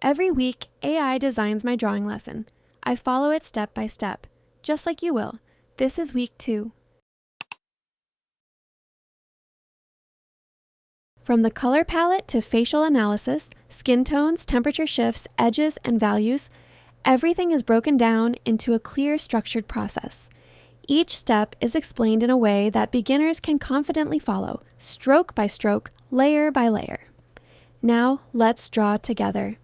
Every week, AI designs my drawing lesson. I follow it step by step, just like you will. This is week 2. From the color palette to facial analysis, skin tones, temperature shifts, edges, and values, everything is broken down into a clear, structured process. Each step is explained in a way that beginners can confidently follow, stroke by stroke, layer by layer. Now, let's draw together.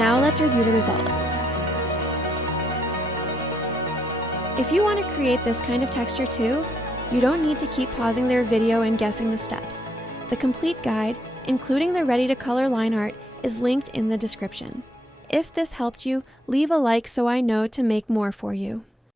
Now let's review the result. If you want to create this kind of texture too, you don't need to keep pausing their video and guessing the steps. The complete guide, including the ready-to-color line art, is linked in the description. If this helped you, leave a like so I know to make more for you.